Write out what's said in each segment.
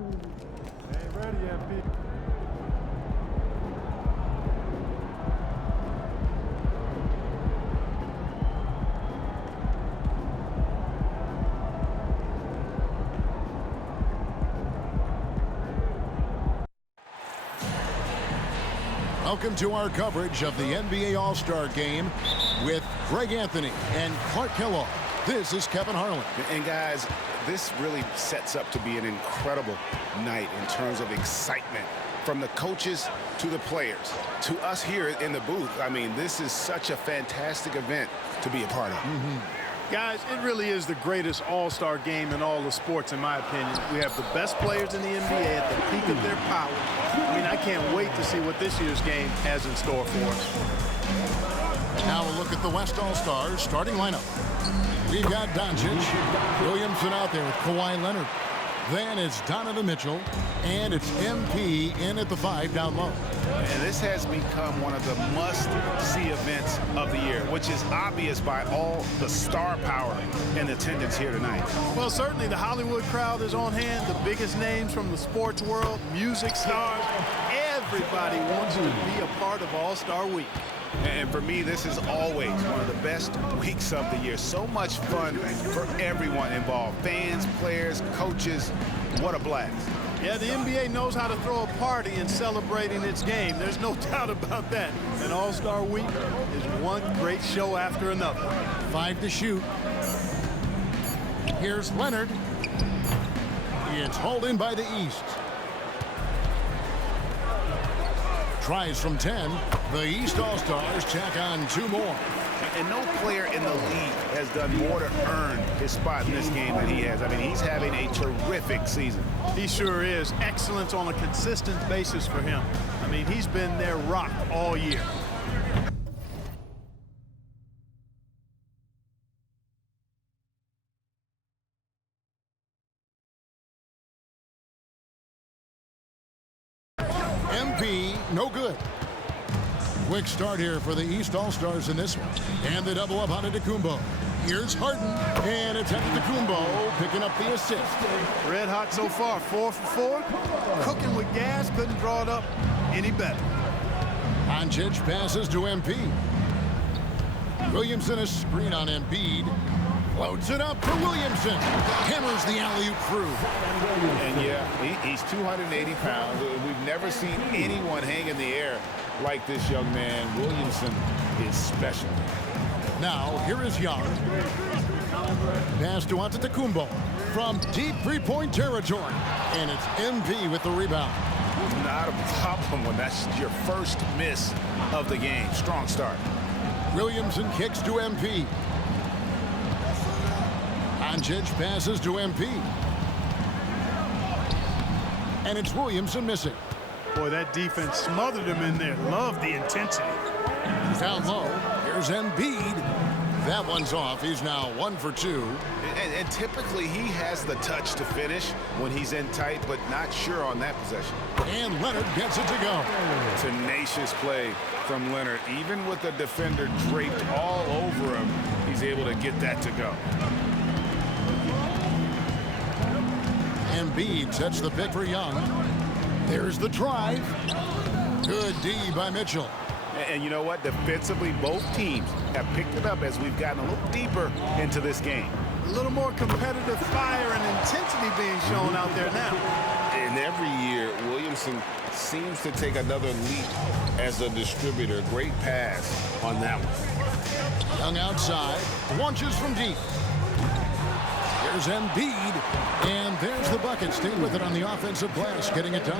Ain't ready yet, Pete. Welcome to our coverage of the NBA All-Star Game with Greg Anthony and Clark Kellogg. This is Kevin Harlan. And guys, this really sets up to be an incredible night in terms of excitement from the coaches to the players to us here in the booth. I mean, this is such a fantastic event to be a part of. Guys, it really is the greatest all-star game in all the sports, in my opinion. We have the best players in the NBA at the peak of their power. I mean, I can't wait to see what this year's game has in store for us. Now a look at the West All-Stars starting lineup. We've got Doncic, Williamson out there with Kawhi Leonard. Then it's Donovan Mitchell, and it's MP in at the 5 down low. And this has become one of the must-see events of the year, which is obvious by all the star power in attendance here tonight. Well, certainly the Hollywood crowd is on hand, the biggest names from the sports world, music stars. Everybody wants to be a part of All-Star Week. And for me, this is always one of the best weeks of the year. So much fun for everyone involved. Fans, players, coaches. What a blast. Yeah, the NBA knows how to throw a party in celebrating its game. There's no doubt about that. And All-Star Week is one great show after another. 5 to shoot. Here's Leonard. It's hauled in by the East. Tries from 10. The East All-Stars tack on 2 more. And no player in the league has done more to earn his spot in this game than he has. I mean, he's having a terrific season. He sure is. Excellence on a consistent basis for him. I mean, he's been their rock all year. MP, no good. Quick start here for the East All-Stars in this one. And they double up on Antetokounmpo. Here's Harden, and it's Antetokounmpo picking up the assist. Red hot so far, 4 for 4. Cooking with gas, couldn't draw it up any better. Doncic passes to MP. Williamson a screen on Embiid. Floats it up to Williamson. Hammers the alley-oop through. And yeah, he's 280 pounds. We've never seen anyone hang in the air like this young man. Williamson is special. Now, here is Young. Pass to Antetokounmpo from deep three-point territory. And it's MP with the rebound. Not a problem when that's your first miss of the game. Strong start. Williamson kicks to MP. Doncic passes to MP. And it's Williamson missing. Boy, that defense smothered him in there. Love the intensity. Down low, here's Embiid. That one's off. He's now 1 for 2. And typically he has the touch to finish when he's in tight, but not sure on that possession. And Leonard gets it to go. Tenacious play from Leonard. Even with the defender draped all over him, he's able to get that to go. Embiid sets the pick for Young. There's the drive. Good D by Mitchell. And you know what? Defensively, both teams have picked it up as we've gotten a little deeper into this game. A little more competitive fire and intensity being shown out there now. And every year, Williamson seems to take another leap as a distributor. Great pass on that one. Young outside, launches from deep. There's Embiid, and there's the bucket. Staying with it on the offensive glass, getting it done.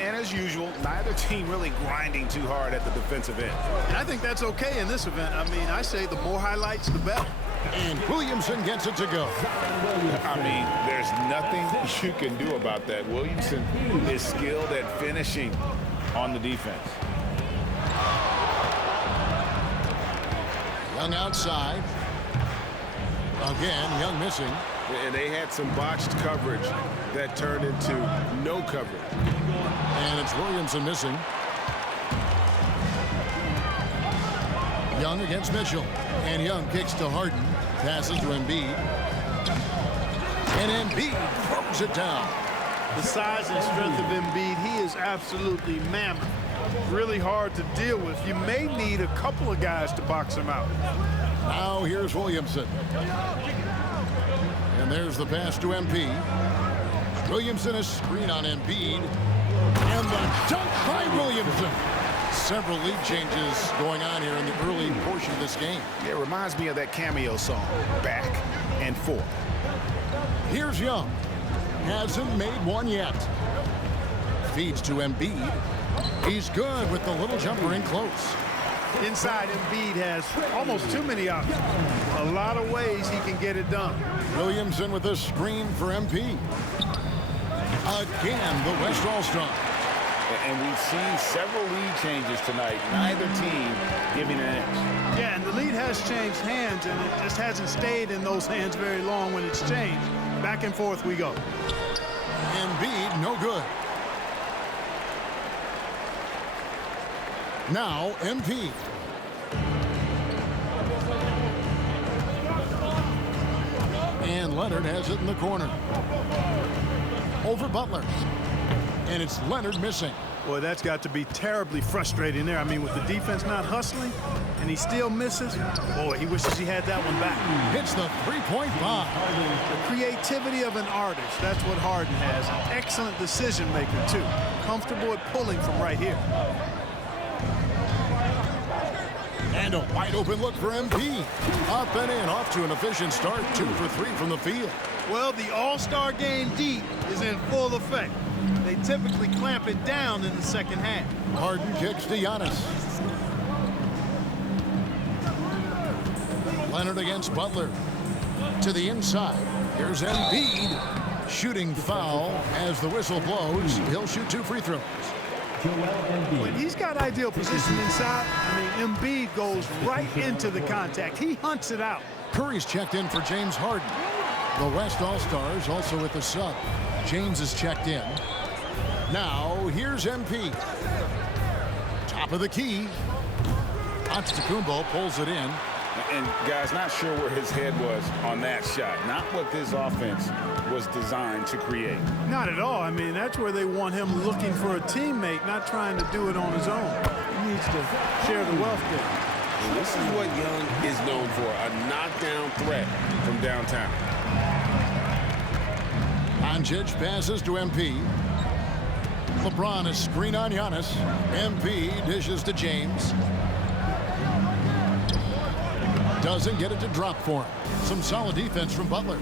And as usual, neither team really grinding too hard at the defensive end. And I think that's okay in this event. I mean, I say the more highlights, the better. And Williamson gets it to go. I mean, there's nothing you can do about that. Williamson is skilled at finishing on the defense. Young outside. Again, Young missing. And they had some botched coverage that turned into no coverage. And it's Williamson missing. Young against Mitchell. And Young kicks to Harden. Passes to Embiid. And Embiid throws it down. The size and strength of Embiid, he is absolutely mammoth. Really hard to deal with. You may need a couple of guys to box him out. Now here's Williamson. And there's the pass to MP. Williamson is screen on Embiid. And the dunk by Williamson. Several lead changes going on here in the early portion of this game. It reminds me of that cameo song, Back and Forth. Here's Young. Hasn't made one yet. Feeds to Embiid. He's good with the little jumper in close. Inside, Embiid has almost too many options. A lot of ways he can get it done. Williamson with a screen for MP. Again, the West All-Star. And we've seen several lead changes tonight. Neither team giving an inch. Yeah, and the lead has changed hands, and it just hasn't stayed in those hands very long when it's changed. Back and forth we go. Embiid, no good. Now, MP. And Leonard has it in the corner. Over Butler. And it's Leonard missing. Boy, that's got to be terribly frustrating there. I mean, with the defense not hustling, and he still misses. Boy, he wishes he had that one back. Hits the three-point bomb. The creativity of an artist, that's what Harden has. An excellent decision maker, too. Comfortable at pulling from right here. And a wide open look for MP. Up and in, off to an efficient start. 2 for 3 from the field. Well, the All-Star game deep is in full effect. They typically clamp it down in the second half. Harden kicks to Giannis. Leonard against Butler. To the inside. Here's Embiid. Shooting foul as the whistle blows. He'll shoot 2 free throws. When he's got ideal position inside, I mean, Embiid goes right into the contact. He hunts it out. Curry's checked in for James Harden. The West All-Stars also with the sub. James is checked in. Now, here's MP. Top of the key. Antetokounmpo pulls it in. And, guys, not sure where his head was on that shot. Not what this offense was designed to create. Not at all. I mean, that's where they want him looking for a teammate, not trying to do it on his own. He needs to share the wealth there. And this is what Young is known for, a knockdown threat from downtown. Doncic passes to MP. LeBron is screen on Giannis. MP dishes to James. Doesn't get it to drop for him. Some solid defense from Butler.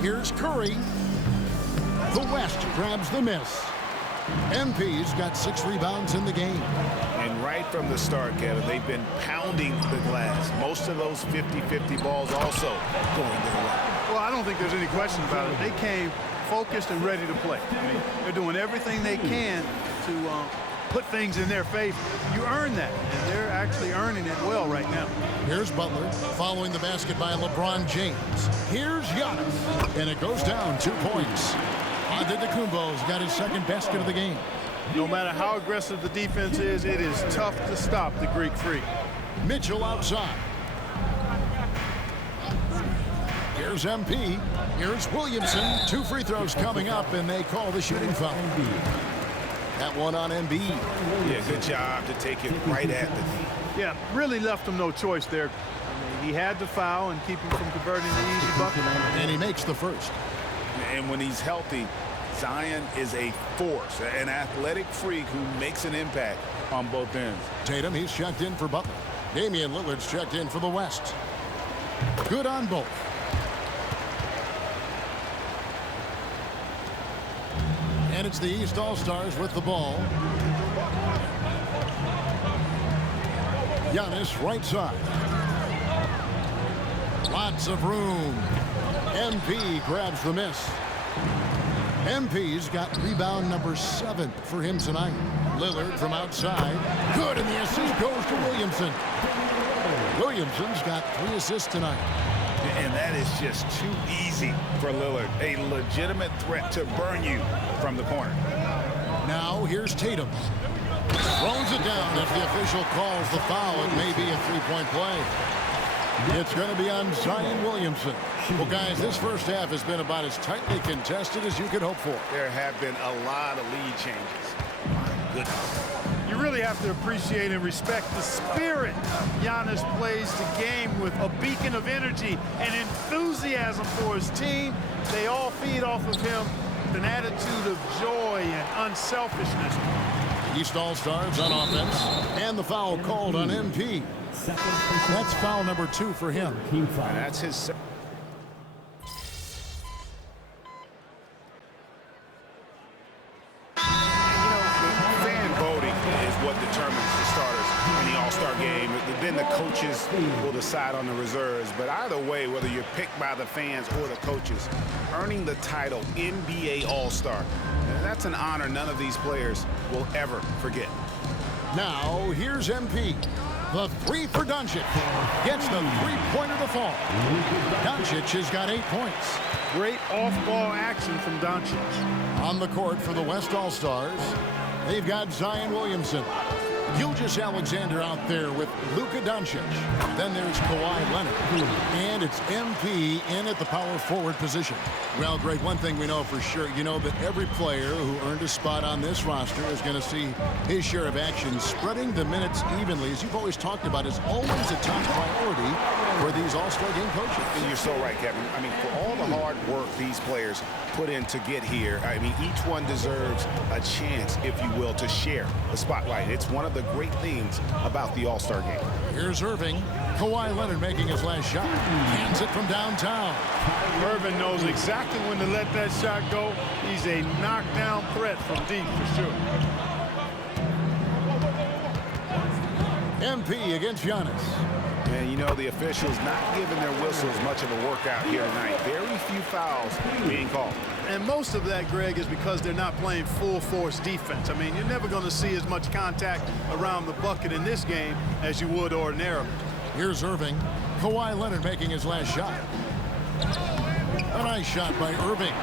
Here's Curry. The West grabs the miss. MP's got 6 rebounds in the game. And right from the start, Kevin, they've been pounding the glass. Most of those 50-50 balls also going their way. Well, I don't think there's any question about it. They came focused and ready to play. I mean, they're doing everything they can to put things in their favor. You earn that, and they're actually earning it well right now. Here's Butler following the basket by LeBron James. Here's Giannis, and it goes down 2 points. Antetokounmpo's got his second basket of the game. No matter how aggressive the defense is, it is tough to stop the Greek Freak. Mitchell outside. Here's MP. Here's Williamson. 2 free throws coming up, and they call the shooting foul. That one on Embiid. Yeah, good job to take it right at the knee. Yeah, really left him no choice there. I mean, he had to foul and keep him from converting the easy bucket. And he makes the first. And when he's healthy, Zion is a force, an athletic freak who makes an impact on both ends. Tatum, he's checked in for Butler. Damian Lillard's checked in for the West. Good on both. And it's the East All-Stars with the ball. Giannis right side. Lots of room. MP grabs the miss. MP's got rebound number 7 for him tonight. Lillard from outside. Good, and the assist goes to Williamson. Williamson's got 3 assists tonight. And that is just too easy for Lillard. A legitimate threat to burn you from the corner. Now here's Tatum. Throws it down. If the official calls the foul, it may be a 3-point play. It's going to be on Zion Williamson. Well, guys, this first half has been about as tightly contested as you could hope for. There have been a lot of lead changes. My goodness. You really have to appreciate and respect the spirit Giannis plays the game with, a beacon of energy and enthusiasm for his team. They all feed off of him with an attitude of joy and unselfishness. East All-Stars on offense, and the foul called on MP. That's foul number 2 for him. And that's his. Then the coaches will decide on the reserves. But either way, whether you're picked by the fans or the coaches, earning the title NBA All-Star, that's an honor none of these players will ever forget. Now, here's MP. The 3 for Doncic. Gets the 3-pointer to fall. Doncic has got 8 points. Great off-ball action from Doncic. On the court for the West All-Stars, they've got Zion Williamson. Gilgeous Alexander out there with Luka Doncic. Then there's Kawhi Leonard. And it's MP in at the power forward position. Well, Greg, one thing we know for sure, you know that every player who earned a spot on this roster is going to see his share of action. Spreading the minutes evenly, as you've always talked about, is always a top priority for these All-Star game coaches. And you're so right, Kevin. I mean, for all the hard work these players put in to get here, I mean, each one deserves a chance, if you will, to share the spotlight. It's one of the great things about the All-Star game. Here's Irving. Kawhi Leonard making his last shot. Hands it from downtown. Irving knows exactly when to let that shot go. He's a knockdown threat from deep for sure. MP against Giannis. And you know, the officials not giving their whistles much of a workout here tonight. Very few fouls being called. And most of that, Greg, is because they're not playing full force defense. I mean, you're never going to see as much contact around the bucket in this game as you would ordinarily. Here's Irving. Kawhi Leonard making his last shot. A nice shot by Irving.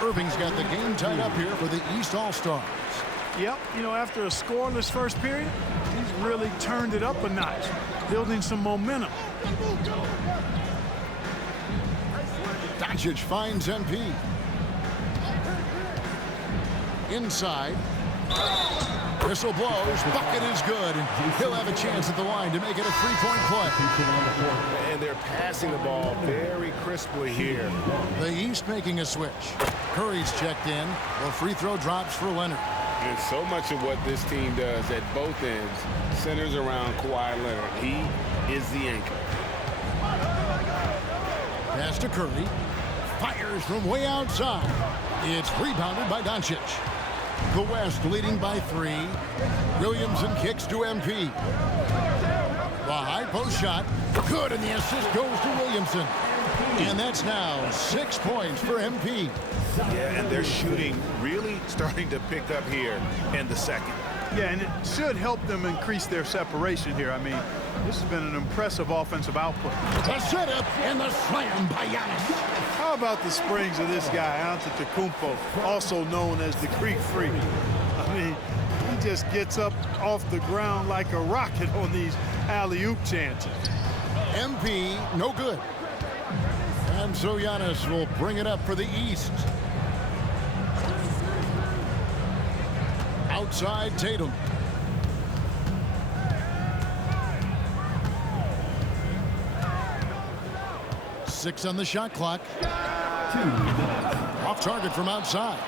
Irving's got the game tied up here for the East All-Stars. Yep, you know, after a scoreless first period, he's really turned it up a notch, building some momentum. Doncic finds MP. Inside. Whistle blows. Bucket is good. And he'll have a chance at the line to make it a 3-point play. And they're passing the ball very crisply here. The East making a switch. Curry's checked in. The free throw drops for Leonard. And so much of what this team does at both ends centers around Kawhi Leonard. He is the anchor. Pass to Curry. Fires from way outside. It's rebounded by Doncic. The West leading by 3. Williamson kicks to MP. The high post shot. Good, and the assist goes to Williamson. And that's now 6 points for MP. Yeah, and their shooting really starting to pick up here in the second. Yeah, and it should help them increase their separation here. I mean, this has been an impressive offensive output. The setup and the slam by Giannis. How about the springs of this guy, Antetokounmpo, also known as the Greek Freak? I mean, he just gets up off the ground like a rocket on these alley-oop chances. MP, no good. And so Giannis will bring it up for the East. Outside Tatum. Six on the shot clock. Off target from outside.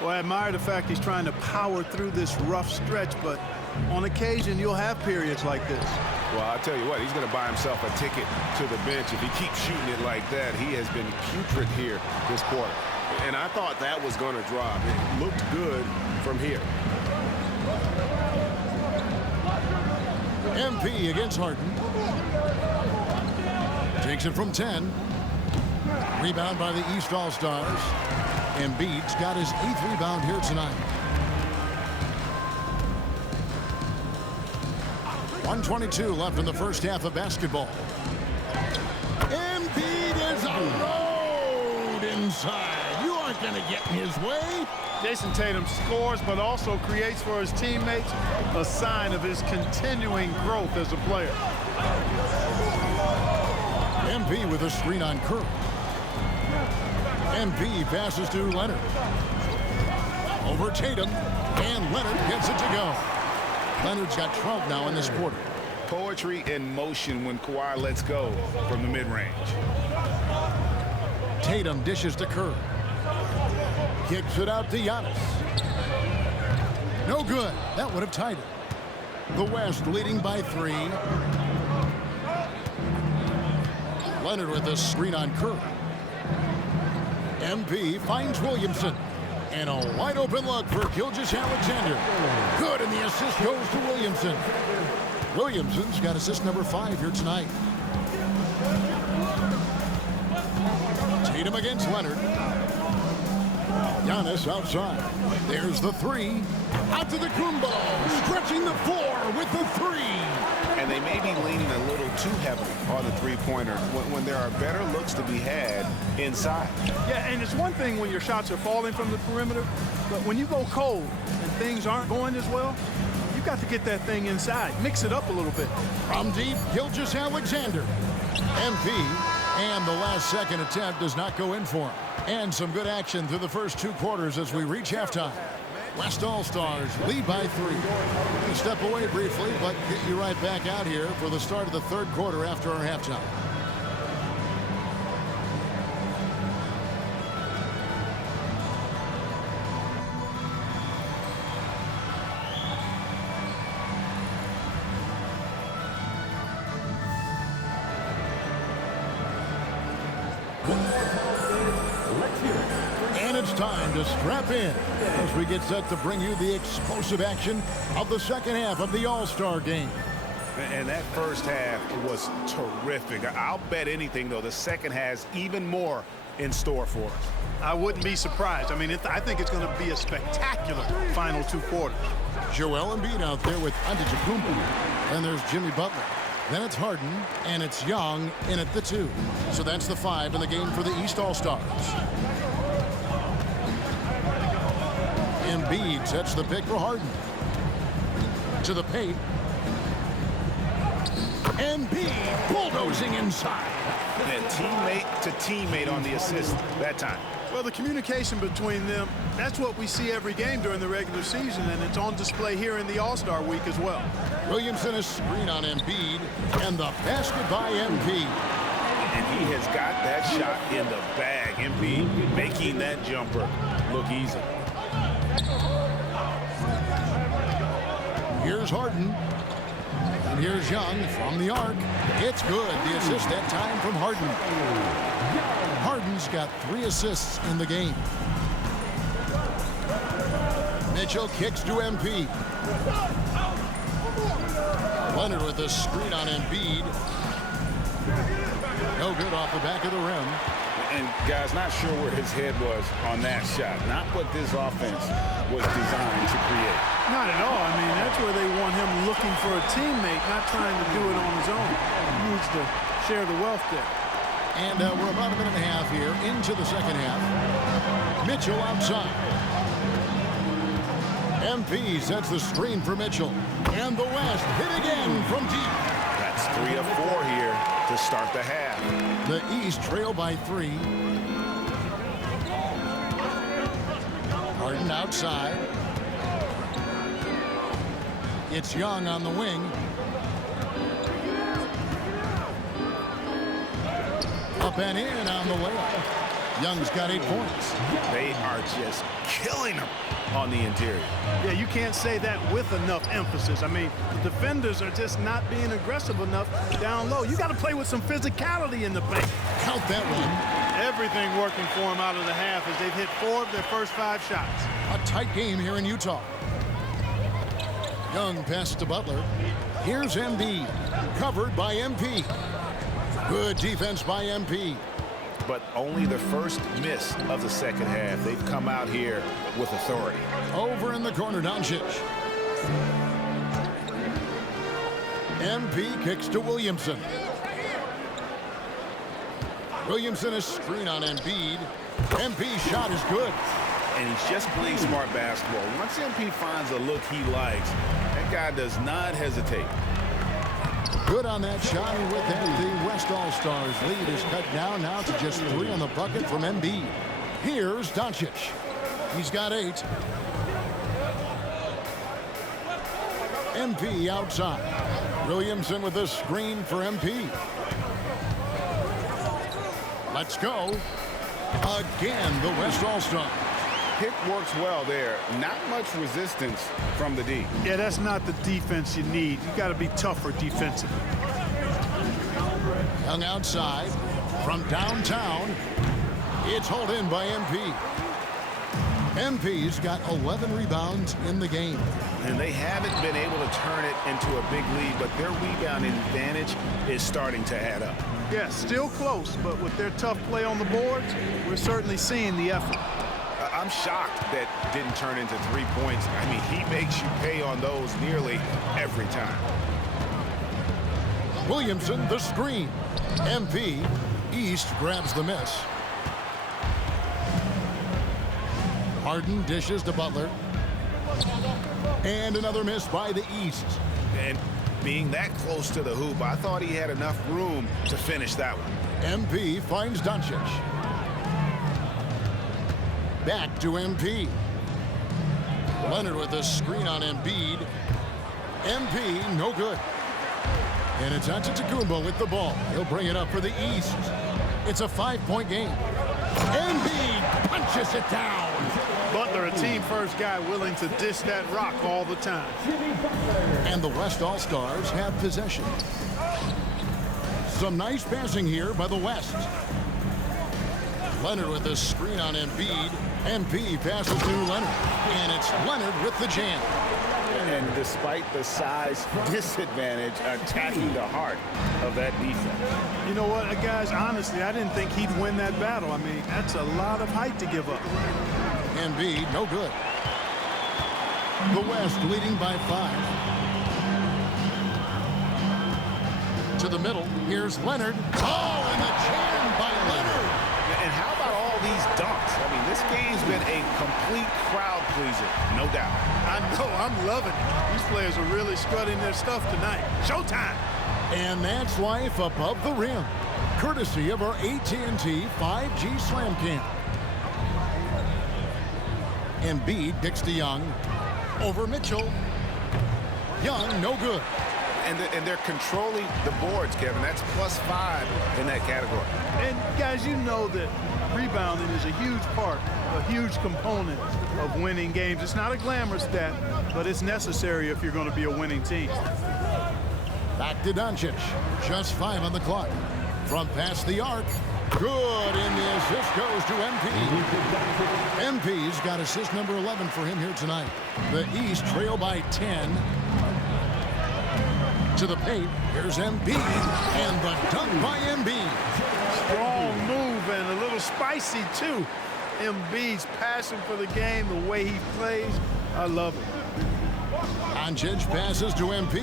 Well, I admire the fact he's trying to power through this rough stretch, but on occasion you'll have periods like this. Well, I'll tell you what, he's going to buy himself a ticket to the bench. If he keeps shooting it like that, he has been putrid here this quarter. And I thought that was going to drop. It looked good from here. MP against Harden. Takes it from 10. Rebound by the East All-Stars. Embiid's got his 8th rebound here tonight. 1:22 left in the first half of basketball. Embiid is a load inside. You aren't going to get in his way. Jason Tatum scores, but also creates for his teammates, a sign of his continuing growth as a player. MP with a screen on Curry. MP passes to Leonard. Over Tatum, and Leonard gets it to go. Leonard's got 12 now in this quarter. Poetry in motion when Kawhi lets go from the mid-range. Tatum dishes to Curry. Kicks it out to Giannis. No good. That would have tied it. The West leading by 3. Leonard with a screen on Curry. MP finds Williamson. And a wide open look for Gilgeous-Alexander. Good, and the assist goes to Williamson. Williamson's got assist number 5 here tonight. Tatum against Leonard. Giannis outside. There's the 3. Out to the Kumbo. Stretching the floor with the 3. And they may be leaning a little too heavily on the three-pointer when there are better looks to be had inside. Yeah, and it's one thing when your shots are falling from the perimeter, but when you go cold and things aren't going as well, you've got to get that thing inside. Mix it up a little bit. From deep, Gilgeous-Alexander. MP, and the last second attempt does not go in for him. And some good action through the first 2 quarters as we reach halftime. West All-Stars lead by 3. We'll step away briefly, but get you right back out here for the start of the 3rd quarter after our halftime. And it's time to strap in as we get set to bring you the explosive action of the second half of the All-Star game. And that first half was terrific. I'll bet anything, though, the second has even more in store for us. I wouldn't be surprised. I mean, I think it's going to be a spectacular final 2 quarters. Joel Embiid out there with Antetokounmpo. Then there's Jimmy Butler. Then it's Harden, and it's Young in at the 2. So that's the 5 in the game for the East All-Stars. Embiid sets the pick for Harden. To the paint. Embiid bulldozing inside. And teammate to teammate on the assist that time. Well, the communication between them, that's what we see every game during the regular season, and it's on display here in the All-Star week as well. Williamson a screen on Embiid, and the basket by MP. And he has got that shot in the bag. Embiid making that jumper look easy. Here's Harden. And here's Young from the arc. It's good. The assist that time from Harden. Harden's got 3 assists in the game. Mitchell kicks to MP. Leonard with a screen on Embiid. No good off the back of the rim. And guys, not sure where his head was on that shot. Not what this offense was designed to create. Not at all. I mean, that's where they want him looking for a teammate, not trying to do it on his own. He needs to share the wealth there. And we're about a minute and a half here into the second half. Mitchell outside. MP sets the screen for Mitchell. And the West hit again from deep. That's 3 of 4 here to start the half. The East trail by 3. Harden outside. It's Young on the wing. Up and in on the layup. Young's got 8 points. They are just killing them on the interior. Yeah, you can't say that with enough emphasis. I mean, the defenders are just not being aggressive enough down low. You got to play with some physicality in the paint. Count that one. Everything working for them out of the half as they've hit 4 of their first 5 shots. A tight game here in Utah. Young pass to Butler. Here's Embiid. Covered by MP. Good defense by MP. But only the first miss of the second half. They've come out here with authority. Over in the corner, Doncic. MP kicks to Williamson. Williamson a screen on Embiid. MP's shot is good. And he's just playing smart basketball. Once MP finds a look he likes, that guy does not hesitate. Good on that shot, and with that, the West All-Stars lead is cut down now to just 3 on the bucket from Embiid. Here's Doncic. He's got 8. MP outside. Williamson with a screen for MP. Let's go. Again, the West All-Star. Pick works well there. Not much resistance from the D. Yeah, that's not the defense you need. You got to be tougher defensively. Young outside from downtown. It's hauled in by MP. MP's got 11 rebounds in the game. And they haven't been able to turn it into a big lead, but their rebounding advantage is starting to add up. Yeah, still close, but with their tough play on the boards, we're certainly seeing the effort. I'm shocked that didn't turn into 3 points. I mean, he makes you pay on those nearly every time. Williamson, the screen. MP, East grabs the miss. Harden dishes to Butler. And another miss by the East. And being that close to the hoop, I thought he had enough room to finish that one. MP finds Doncic. Back to MP. Leonard with a screen on Embiid. MP, no good. And it's Antetokounmpo with the ball. He'll bring it up for the East. It's a 5-point game. Embiid punches it down. Butler, a team-first guy willing to dish that rock all the time. And the West All-Stars have possession. Some nice passing here by the West. Leonard with a screen on Embiid. MP passes to Leonard. And it's Leonard with the jam. And despite the size disadvantage, attacking the heart of that defense. You know what, guys, honestly, I didn't think he'd win that battle. I mean, that's a lot of height to give up. Embiid, no good. The West leading by 5. To the middle, here's Leonard. Oh, and the jam by Leonard. And how about all these dunks? I mean, this game's been a complete crowd pleaser, no doubt. I know, I'm loving it. These players are really strutting their stuff tonight. Showtime. And that's life above the rim, courtesy of our AT&T 5G Slam Cam. Embiid picks to Young. Over Mitchell. Young, no good. And they're controlling the boards, Kevin. That's +5 in that category. And, guys, you know that rebounding is a huge part, a huge component of winning games. It's not a glamorous stat, but it's necessary if you're going to be a winning team. Back to Doncic. Just 5 on the clock. From past the arc. Good, and the assist goes to MP. MP's got assist number 11 for him here tonight. The East trail by 10. To the paint, here's Embiid, and the dunk by Embiid. Strong move and a little spicy, too. Embiid's passion for the game, the way he plays, I love it. Doncic passes to MP.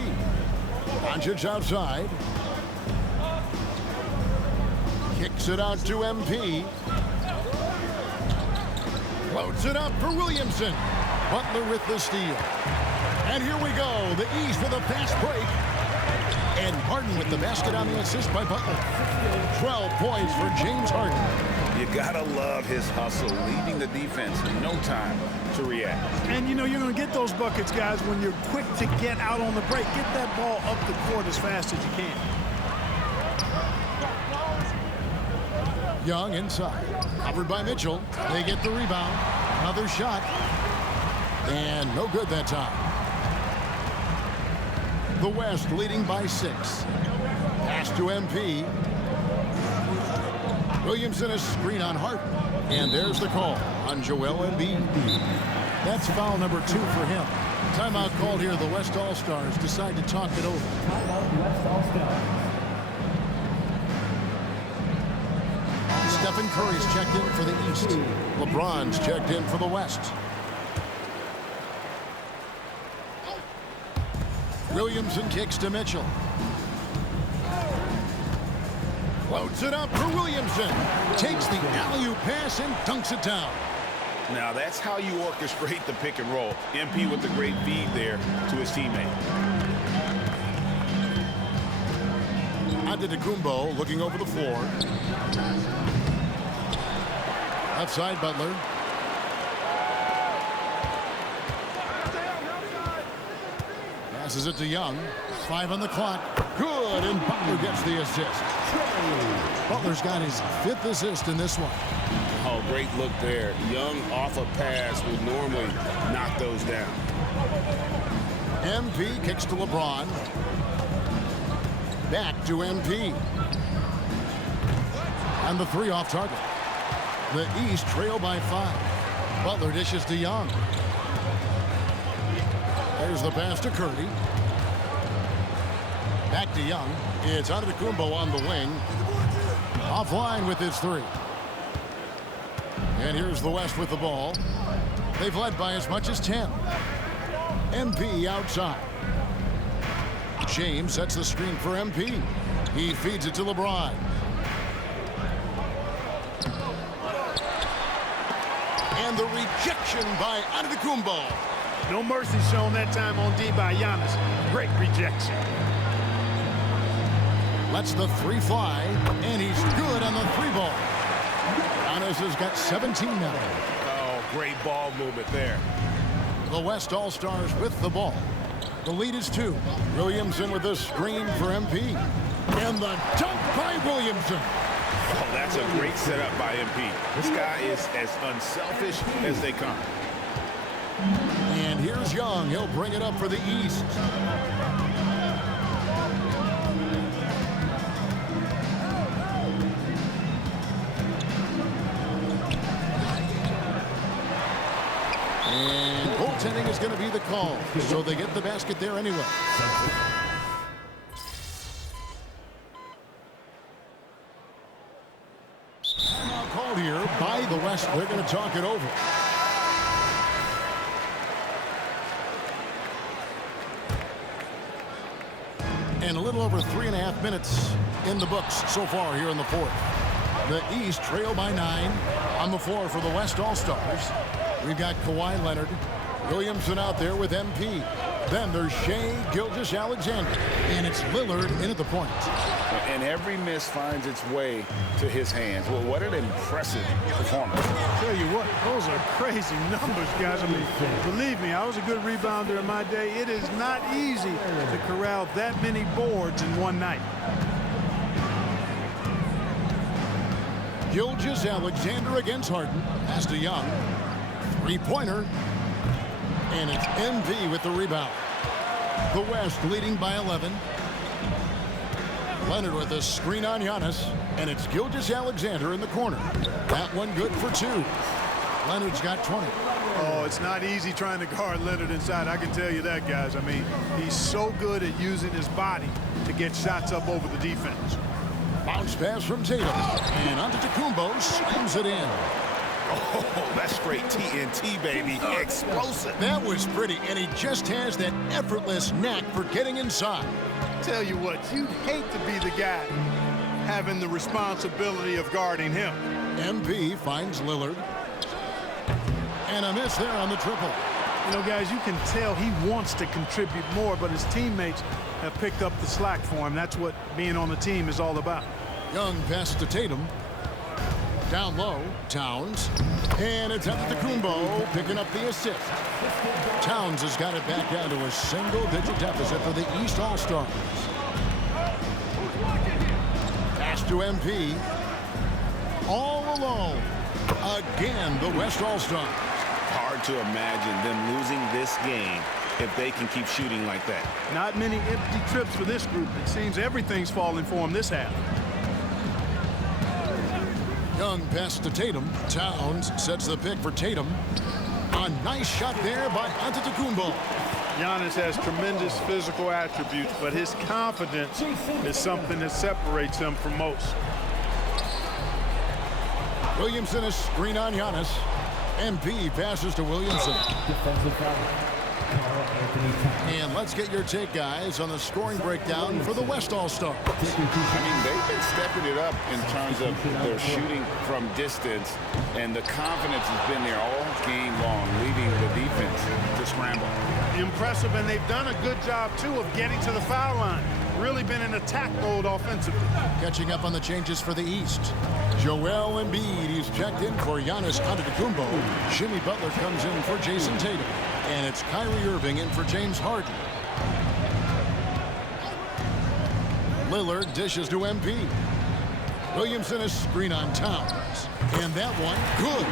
Doncic outside. Kicks it out to MP. Floats it up for Williamson. Butler with the steal. And here we go. The East with a fast break. And Harden with the basket on the assist by Butler. 12 points for James Harden. You gotta love his hustle, leaving the defense in no time to react. And, you know, you're going to get those buckets, guys, when you're quick to get out on the break. Get that ball up the court as fast as you can. Young inside. Covered by Mitchell. They get the rebound. Another shot. And no good that time. The West leading by 6. Pass to MP. Williamson a screen on Harden. And there's the call on Joel Embiid. That's foul number 2 for him. Timeout called here. The West All-Stars decide to talk it over. Timeout West All-Stars. Stephen Curry's checked in for the East. LeBron's checked in for the West. Williamson kicks to Mitchell. Floats it up for Williamson. Takes the alley-oop pass and dunks it down. Now, that's how you orchestrate the pick and roll. MP with the great feed there to his teammate. Antetokounmpo looking over the floor. Left side, Butler. Passes it to Young. 5 on the clock. Good, and Butler gets the assist. Butler's got his 5th assist in this one. Oh, great look there. Young off a pass would normally knock those down. MP kicks to LeBron. Back to MP. And the 3 off target. The East trail by 5. Butler dishes to Young. There's the pass to Curry. Back to Young. It's Antetokounmpo on the wing. Offline with his 3. And here's the West with the ball. They've led by as much as 10. MP outside. James sets the screen for MP. He feeds it to LeBron. And the rejection by Antetokounmpo. No mercy shown that time on D by Giannis. Great rejection. Lets the 3 fly, and he's good on the 3 ball. Giannis has got 17 now. Oh, great ball movement there. The West All-Stars with the ball. The lead is 2. Williamson with the screen for MP. And the dunk by Williamson. Oh, that's a great setup by MP. This guy is as unselfish as they come. And here's Young. He'll bring it up for the East. And goaltending is going to be the call. So they get the basket there anyway. Now called here by the West. They're going to talk it over. And a little over 3.5 minutes in the books so far here in the 4th. The East trail by 9. On the floor for the West All-Stars, we've got Kawhi Leonard. Williamson out there with MP. Then there's Shai Gilgeous-Alexander. And it's Lillard in at the point. And every miss finds its way to his hands. Well, what an impressive performance. Tell you what, those are crazy numbers, guys. I mean, believe me, I was a good rebounder in my day. It is not easy to corral that many boards in one night. Gilgeous-Alexander against Harden. Pass to Young. 3-pointer. And it's MP with the rebound. The West leading by 11. Leonard with a screen on Giannis. And it's Gilgeous-Alexander in the corner. That one good for 2. Leonard's got 20. Oh, it's not easy trying to guard Leonard inside. I can tell you that, guys. I mean, he's so good at using his body to get shots up over the defense. Bounce pass from Tatum. And Antetokounmpo slams it in. Oh, that's straight TNT, baby. Explosive. That was pretty, and he just has that effortless knack for getting inside. Tell you what, you'd hate to be the guy having the responsibility of guarding him. MP finds Lillard. And a miss there on the triple. You know, guys, you can tell he wants to contribute more, but his teammates have picked up the slack for him. That's what being on the team is all about. Young pass to Tatum. Down low, Towns. And it's Antetokounmpo picking up the assist. Towns has got it back down to a single-digit deficit for the East All-Stars. Pass to MP. All alone. Again, the West All-Stars. Hard to imagine them losing this game if they can keep shooting like that. Not many empty trips for this group. It seems everything's falling for them this half. Young pass to Tatum. Towns sets the pick for Tatum. A nice shot there by Antetokounmpo. Giannis has tremendous physical attributes, but his confidence is something that separates him from most. Williamson a screen on Giannis. MP passes to Williamson. Defensive foul. And let's get your take, guys, on the scoring breakdown for the West All-Stars. I mean, they've been stepping it up in terms of their shooting from distance, and the confidence has been there all game long, leaving the defense to scramble. Impressive, and they've done a good job, too, of getting to the foul line. really been in attack mode offensively. Catching up on the changes for the East. Joel Embiid, he's checked in for Giannis Antetokounmpo. Jimmy Butler comes in for Jason Tatum. And it's Kyrie Irving in for James Harden. Lillard dishes to Embiid. Williamson is screen on Towns. And that one, good.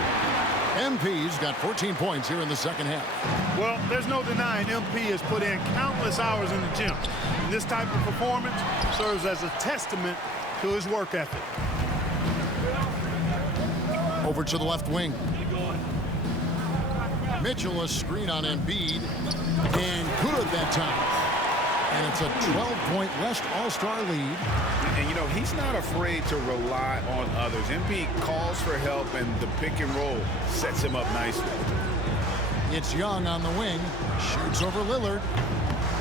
MP's got 14 points here in the second half. Well, there's no denying MP has put in countless hours in the gym. And this type of performance serves as a testament to his work ethic. Over to the left wing. Mitchell, a screen on Embiid. And good that time. And it's a 12-point West All-Star lead. And, you know, he's not afraid to rely on others. MP calls for help, and the pick and roll sets him up nicely. It's Young on the wing. Shoots over Lillard.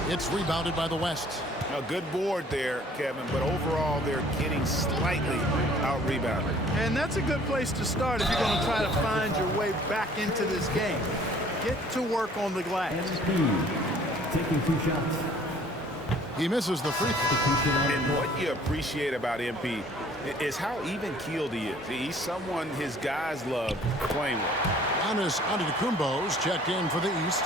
It's rebounded by the West. A good board there, Kevin, but overall they're getting slightly out-rebounded. And that's a good place to start if you're going to try to find your way back into this game. Get to work on the glass. Taking 2 shots. He misses the free throw. And what you appreciate about MP is how even-keeled he is. He's someone his guys love playing with. Giannis Antetokounmpo's checked in for the East.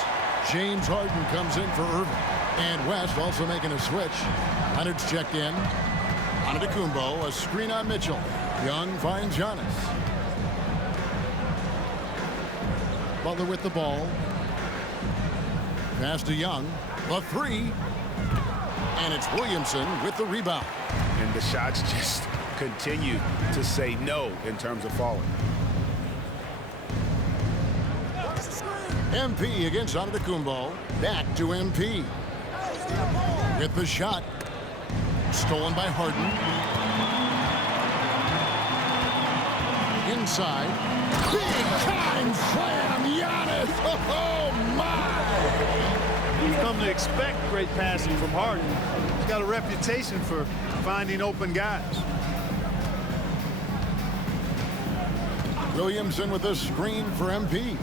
James Harden comes in for Irving. And West also making a switch. Leonard's checked in. Antetokounmpo, a screen on Mitchell. Young finds Giannis. Butler with the ball. Pass to Young. The three. And it's Williamson with the rebound. And the shots just continue to say no in terms of falling. MP against Antetokounmpo. Back to MP. With the shot. Stolen by Harden. Inside. Big time slam. Giannis. Oh, my. We've come to expect great passing from Harden. He's got a reputation for finding open guys. Williamson with a screen for MP.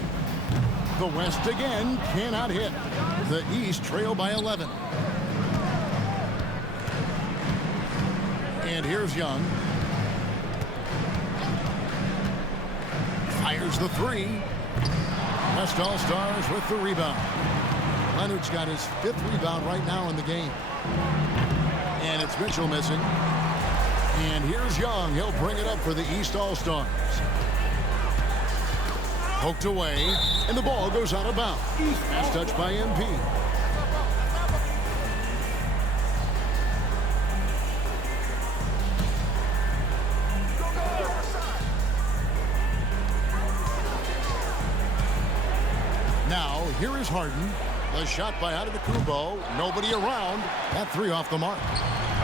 The West again cannot hit. The East trail by 11. And here's Young. Fires the three. West All-Stars with the rebound. Leonard's got his 5th rebound right now in the game. And it's Mitchell missing. And here's Young. He'll bring it up for the East All-Stars. Poked away, and the ball goes out of bounds. Pass touched by MP. Now, here is Harden. The shot by Antetokounmpo. Nobody around. That 3 off the mark.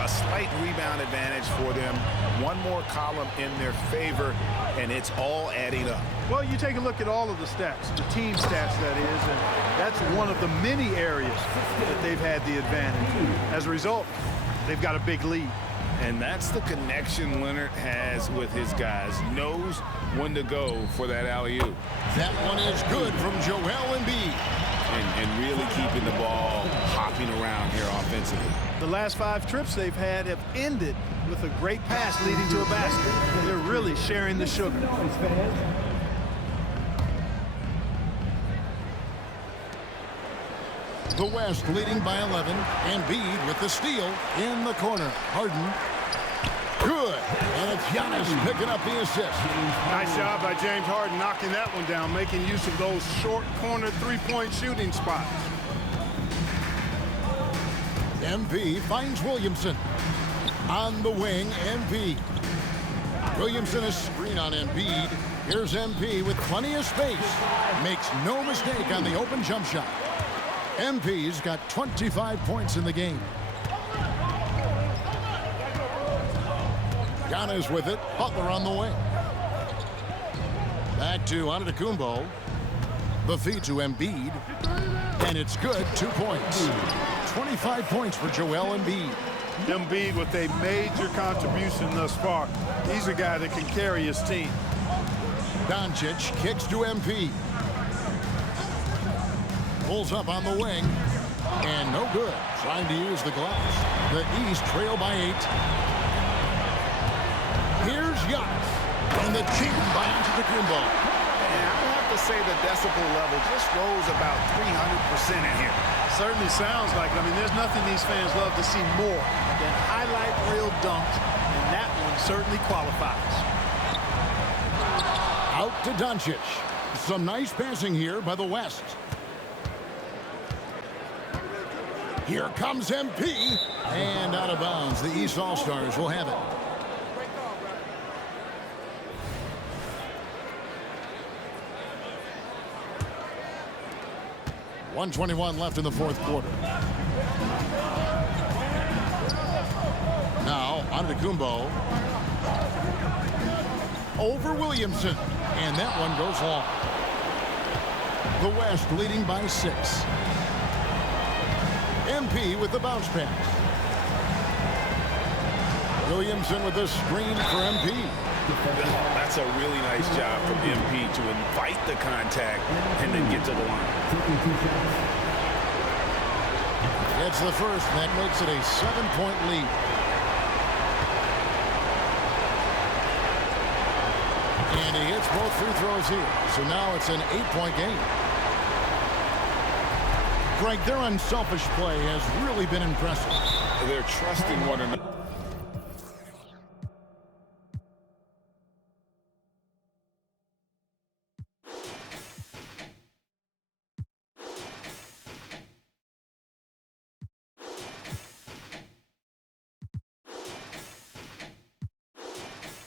A slight rebound advantage for them. One more column in their favor, and it's all adding up. Well, you take a look at all of the stats, the team stats, that is, and that's one of the many areas that they've had the advantage. As a result, they've got a big lead. And that's the connection Leonard has with his guys. Knows when to go for that alley-oop. That one is good from Joel Embiid. And really keeping the ball hopping around here offensively. The last 5 trips they've had have ended with a great pass leading to a basket. They're really sharing the sugar. The West leading by 11. Embiid with the steal in the corner. Harden. Good. And it's Giannis picking up the assist. Nice job by James Harden knocking that one down, making use of those short corner 3-point shooting spots. MP finds Williamson. On the wing, MP. Williamson, a screen on Embiid. Here's MP with plenty of space. Makes no mistake on the open jump shot. MP's got 25 points in the game. Giannis with it. Butler on the wing. Back to Antetokounmpo. The feed to Embiid. And it's good. 2 points. 25 points for Joel Embiid. Embiid with a major contribution thus far. He's a guy that can carry his team. Doncic kicks to MP. Pulls up on the wing. And no good. Trying to use the glass. The East trail by 8. Here's Giannis. And the cheat by Antetokounmpo. And I have to say the decibel level just rose about 300% in here. Certainly sounds like it. I mean, there's nothing these fans love to see more than highlight reel dunks, and that one certainly qualifies. Out to Doncic. Some nice passing here by the West. Here comes MP. And out of bounds. The East All-Stars will have it. .121 left in the fourth quarter. Now, Antetokounmpo. Over Williamson. And that one goes long. The West leading by 6. MP with the bounce pass. Williamson with the screen for MP. That's a really nice job from MP to invite the contact and then get to the line. It's the first, and that makes it a 7-point lead. And he hits both free throws here. So now it's an 8-point game. Greg, their unselfish play has really been impressive. They're trusting one another.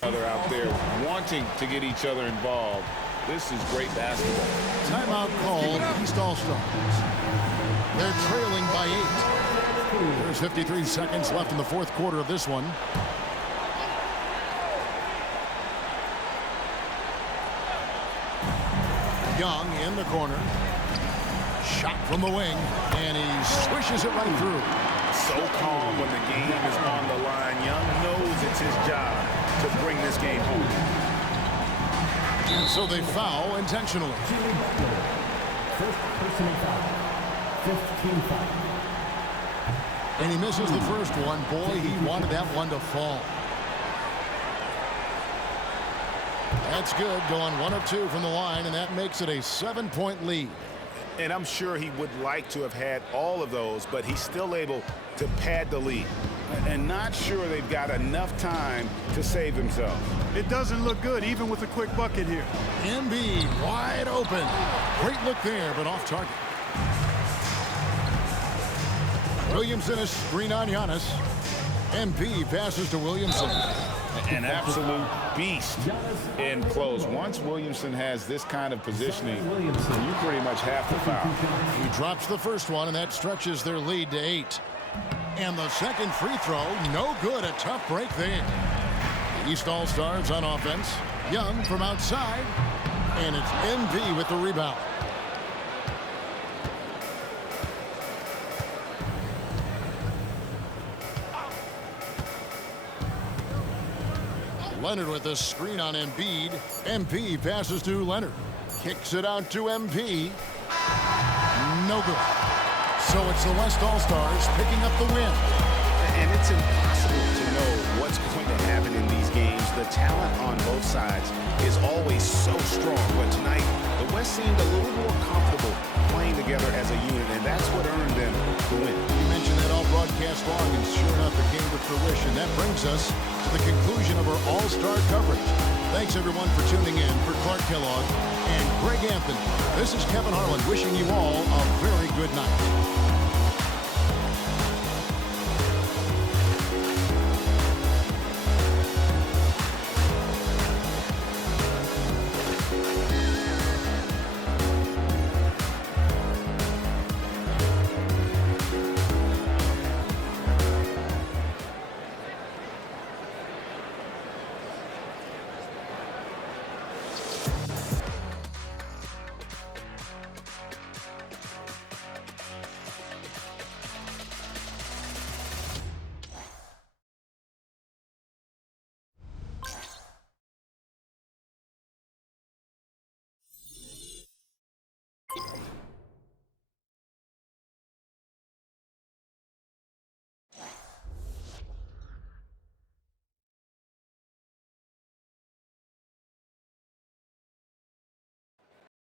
Out there wanting to get each other involved. This is great basketball. Timeout called East All-Stars. They're trailing by 8. There's 53 seconds left in the fourth quarter of this one. Young in the corner. Shot from the wing, and he swishes it right through. So calm when the game is on the line. Young knows it's his job to bring this game home. And so they foul intentionally. First personal foul. 15 foul. And he misses the first one. Boy, he wanted that one to fall. That's good. Going 1 of 2 from the line, and that makes it a 7-point lead. And I'm sure he would like to have had all of those, but he's still able to pad the lead. And not sure they've got enough time to save themselves. It doesn't look good, even with a quick bucket here. Embiid wide open. Great look there, but off target. Williamson is screen on Giannis. MP passes to Williamson. An absolute beast in close. Once Williamson has this kind of positioning, you pretty much have to foul. He drops the first one, and that stretches their lead to 8. And the second free throw, no good. A tough break there. The East All-Stars on offense. Young from outside, and it's MV with the rebound. Leonard with the screen on Embiid. MP passes to Leonard. Kicks it out to MP. No good. So it's the West All-Stars picking up the win. And it's impossible to know what's going to happen in these games. The talent on both sides is always so strong. But tonight, the West seemed a little more comfortable playing together as a unit, and that's what earned them the win. You mentioned that all broadcast long, and sure enough, it came to fruition. That brings us to the conclusion of our All-Star coverage. Thanks, everyone, for tuning in. For Clark Kellogg and Greg Anthony, this is Kevin Harlan wishing you all a very good night.